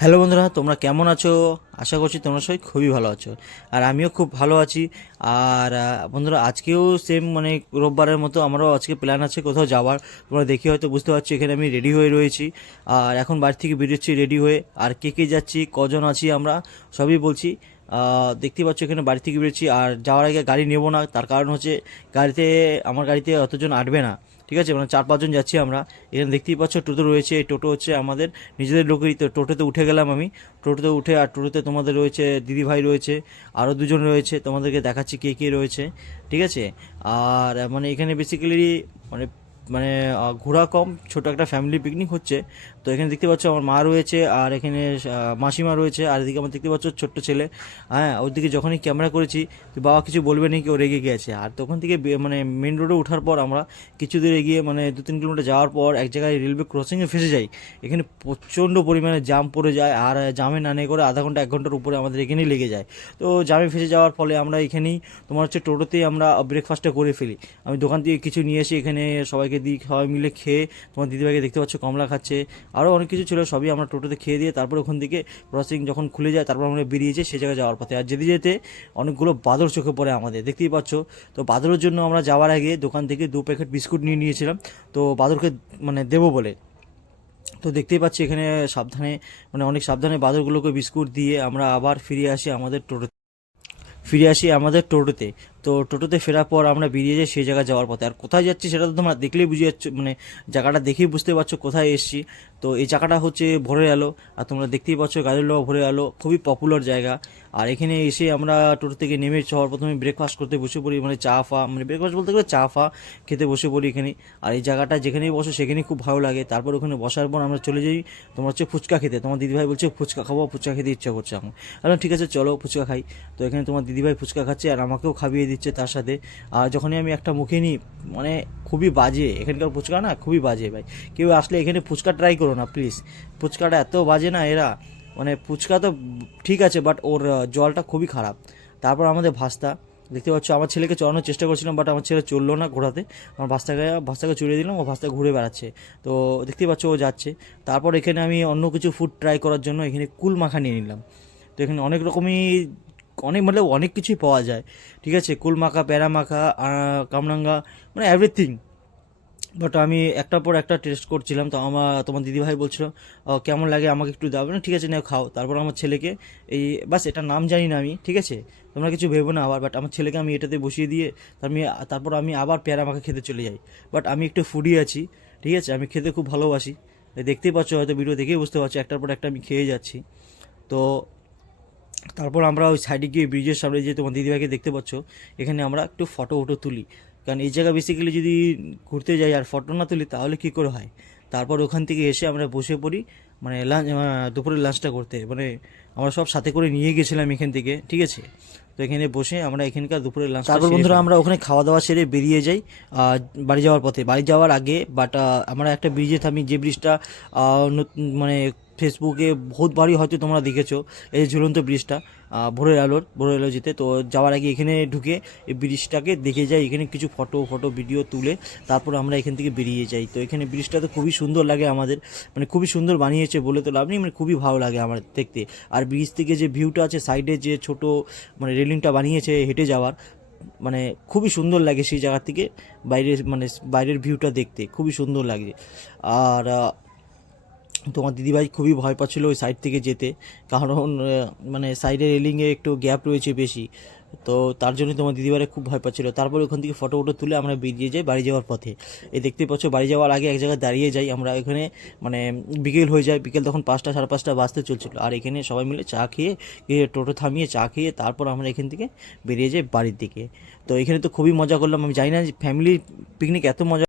Hello বন্ধুরা, তোমরা কেমন আছো? আশা করছি তোমরা সবাই খুবই ভালো আছো। আর আমিও খুব ভালো আছি। আর বন্ধুরা, আজকেও সেম মানে রোববারের মতো আমারও আজকে প্ল্যান আছে কোথাও যাওয়ার। তোমরা দেখে হয়তো বুঝতে পারছো এখানে আমি রেডি হয়ে রয়েছি। আর এখন বাড়ি থেকে বেরোচ্ছি রেডি হয়ে। আর কে কে যাচ্ছি, কজন আছি আমরা, সবই বলছি। দেখতেই পাচ্ছ এখানে বাড়ি থেকে বেরোচ্ছি। আর যাওয়ার আগে গাড়ি নেবো না, তার কারণ হচ্ছে গাড়িতে আমার গাড়িতে অতজন আটবে না। ঠিক আছে, মানে 4-5 জন যাচ্ছি আমরা। এখানে দেখতেই পাচ্ছ টোটো রয়েছে। এই টোটো হচ্ছে আমাদের নিজেদের লোকেরই। তো টোটোতে উঠে গেলাম আমি। টোটোতে উঠে, আর টোটোতে তোমাদের রয়েছে দিদি ভাই রয়েছে, আরও দুজন রয়েছে, তোমাদেরকে দেখাচ্ছি কে কে রয়েছে। ঠিক আছে। আর মানে এখানে বেসিক্যালি মানে মানে ঘোরা কম, ছোট একটা ফ্যামিলি পিকনিক হচ্ছে। তো এখানে দেখতে পাচ্ছ আমার মা রয়েছে, আর এখানে মাসিমা রয়েছে, আর এদিকে আমার দেখতে পাচ্ছ ছোট্ট ছেলে। হ্যাঁ, ওর দিকে যখনই ক্যামেরা করেছি তো বাবা কিছু বলবে নাকি, ও রেগে গেছে। আর তখন থেকে মানে মেন রোডে ওঠার পর আমরা কিছু দূর এগিয়ে মানে 2-3 কিলোমিটার যাওয়ার পর এক জায়গায় রেলওয়ে ক্রসিংয়ে ফেসে যাই। এখানে প্রচণ্ড পরিমাণে জাম পড়ে যায়, আর জামে না নিয়ে করে আধা ঘন্টা 1 ঘন্টার উপরে আমাদের এখানেই লেগে যায়। তো জামে ফেসে যাওয়ার ফলে আমরা এখানেই তোমার হচ্ছে টোটোতেই আমরা ব্রেকফাস্টটা করে ফেলি। আমি দোকান থেকে কিছু নিয়ে এসে এখানে সবাইকে দিই, সবাই মিলে খেয়ে, তোমার দিদিভাইকে দেখতে পাচ্ছ কমলা খাচ্ছে, আরও অনেক কিছু ছিল, সবই আমরা টোটোতে খেয়ে দিয়ে তারপর ওখান থেকে ক্রসিং যখন খুলে যায় তারপর আমরা বেরিয়ে যাই সে জায়গায় যাওয়ার পথে। আর যেতে যেতে অনেকগুলো বাদর চোখে পড়ে আমাদের, দেখতেই পাচ্ছ। তো বাদরের জন্য আমরা যাওয়ার আগে দোকান থেকে 2 প্যাকেট বিস্কুট নিয়ে নিয়েছিলাম, তো বাদরকে মানে দেবো বলে। তো দেখতেই পাচ্ছি এখানে সাবধানে, মানে অনেক সাবধানে বাদরগুলোকে বিস্কুট দিয়ে আমরা আবার ফিরে আসি আমাদের টোটোতে। তো টোটোতে ফেরার পর আমরা বেরিয়ে যাই সেই জায়গায় যাওয়ার পথে। আর কোথায় যাচ্ছি সেটা তো তোমরা দেখলেই বুঝে যাচ্ছ, মানে জায়গাটা দেখেই বুঝতে পারছো কোথায় এসেছি। তো এই জায়গাটা হচ্ছে ভোরের আলো। আর তোমরা দেখতেই পাচ্ছ গাড়ির লোক ভোরের আলো, খুবই পপুলার জায়গা। আর এখানে এসে আমরা টোটো থেকে নেমে সবার প্রথমে ব্রেকফাস্ট করতে বসে পড়ি, মানে চা ফা, মানে ব্রেকফাস্ট বলতে গেলে চা ফা খেতে বসে পড়ি এখানে। আর এই জায়গাটা যেখানেই বসো সেখানেই খুব ভালো লাগে। তারপর ওখানে বসার পর আমরা চলে যাই তোমার হচ্ছে ফুচকা খেতে। তোমার দিদিভাই বলছে ফুচকা খাবো, ফুচকা খেতে ইচ্ছা করছে আমার। ঠিক আছে চলো ফুচকা খাই। তো এখানে তোমার দিদিভাই ফুচকা খাচ্ছে আর আমাকেও খাইয়ে দিচ্ছে তার সাথে। আর যখনই আমি একটা মুখে নিই, মানে খুবই বাজে এখানকার ফুচকা, না খুবই বাজে ভাই। কেউ আসলে এখানে ফুচকা ট্রাই করো না প্লিজ। ফুচকাটা এত বাজে না এরা, মানে ফুচকা তো ঠিক আছে বাট ওর জলটা খুবই খারাপ। তারপর আমাদের ভাস্তা দেখতে পাচ্ছ, আমার ছেলেকে চড়ানোর চেষ্টা করছিলাম বাট আমার ছেলে চললো না ঘোরাতে। আমার ভাস্তাকে চড়িয়ে দিলাম, ও ভাস্তা ঘুরে বেড়াচ্ছে। তো দেখতে পাচ্ছ ও যাচ্ছে। তারপর এখানে আমি অন্য কিছু ফুড ট্রাই করার জন্য এখানে কুল মাখা নিয়ে নিলাম। তো এখানে অনেক রকমই, অনেক মানে অনেক কিছুই পাওয়া যায়। ঠিক আছে, কুল মাখা, প্যারা মাখা, কামরাঙ্গা, মানে এভরিথিং। বাট আমি একটার পর একটা টেস্ট করছিলাম। তো তোমার দিদিভাই বলছিল কেমন লাগে আমাকে একটু দাও না, ঠিক আছে নাও খাও। তারপর আমার ছেলেকে এই, বাস এটার নাম জানি না আমি, ঠিক আছে তোমরা কিছু ভেবো না আবার। বাট আমার ছেলেকে আমি এটাতে বসিয়ে দিয়ে তারপর আমি আবার পেয়ারা মাখা খেতে চলে যাই। বাট আমি একটু ফুডি আছি, ঠিক আছে, আমি খেতে খুব ভালোবাসি। দেখতেই পাচ্ছ, হয়তো ভিডিও দেখেই বুঝতে পারছো একটার পর একটা আমি খেয়ে যাচ্ছি। তো তারপর আমরা ওই সাইডে গিয়ে ব্রিজের সামনে যে তোমার দিদিভাইকে দেখতে পাচ্ছ, এখানে আমরা একটু ফটো তুলি। কারণ এই জায়গা বেসিক্যালি যদি ঘুরতে যাই আর ফটো না তুলি তাহলে কী করে হয়। তারপর ওখান থেকে এসে আমরা বসে পড়ি, মানে দুপুরের লাঞ্চটা করতে। মানে আমরা সব সাথে করে নিয়ে গেছিলাম এখান থেকে, ঠিক আছে। তো এখানে বসে আমরা এখানকার দুপুরের লাঞ্চ, তারপর বন্ধুরা আমরা ওখানে খাওয়া দাওয়া সেরে বেরিয়ে যাই বাড়ি যাওয়ার পথে। বাড়ি যাওয়ার আগে বাট আমরা একটা ব্রিজে থামি, যে ব্রিজটা মানে ফেসবুকে বহুতবারই হয়তো তোমরা দেখেছো, এই ঝুলন্ত ব্রিজটা ভোরের আলো যেতে। তো যাওয়ার আগে এখানে ঢুকে এই ব্রিজটাকে দেখে যাই, এখানে কিছু ফটো ভিডিও তুলে তারপর আমরা এখান থেকে বেরিয়ে যাই। তো এখানে ব্রিজটা তো খুবই সুন্দর লাগে আমাদের, মানে খুবই সুন্দর বানিয়েছে বলে তো লাভ নেই, মানে খুবই ভালো লাগে আমার দেখতে। আর ব্রিজ থেকে যে ভিউটা আছে, সাইডে যে ছোট মানে রেলিংটা বানিয়েছে হেঁটে যাওয়ার, মানে খুবই সুন্দর লাগে সেই জায়গা থেকে বাইরের ভিউটা দেখতে খুবই সুন্দর লাগে। আর তোমার দিদিভাই খুবই ভয় পাচ্ছিল ওই সাইড থেকে যেতে, কারণ মানে সাইডের রেলিংয়ে একটু গ্যাপ রয়েছে বেশি। তো তার জন্য তোমার দিদিভাইরা খুব ভয় পাচ্ছিল। তারপর ওখান থেকে ফটো তুলে আমরা বেরিয়ে যাই বাড়ি যাওয়ার পথে। এই দেখতে পাচ্ছ বাড়ি যাওয়ার আগে এক জায়গায় দাঁড়িয়ে যাই আমরা। এখানে মানে বিকেল হয়ে যায়, বিকেল তখন 5টা 5:30 বাজতে চলছিল। আর এখানে সবাই মিলে চা খেয়ে, টোটো থামিয়ে চা খেয়ে তারপর আমরা এখান থেকে বেরিয়ে যাই বাড়ির দিকে। তো এখানে তো খুবই মজা করলাম। আমি জানি না যে ফ্যামিলি পিকনিক এত মজা